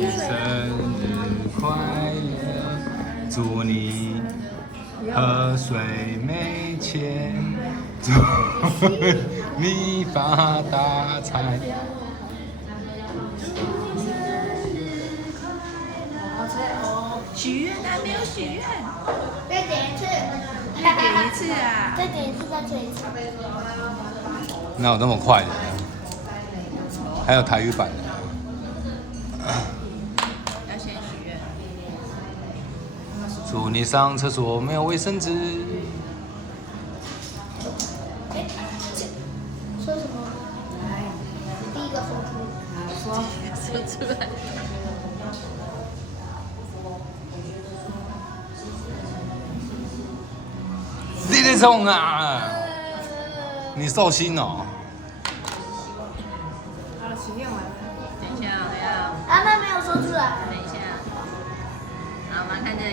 生日快乐，祝你喝水没钱，祝你发大财。许愿还没有许愿，再点一次，再点一次啊！再点一次，再吹一次。哪有那么快的？还有台语版的。要先许愿。祝你上厕所没有卫生纸。说什么？第一个说出。说出来。你在冲啊！你寿星哦。好了，许愿完了。等一下，等一下，阿妈没有说出来。等一下。好，我们看这里。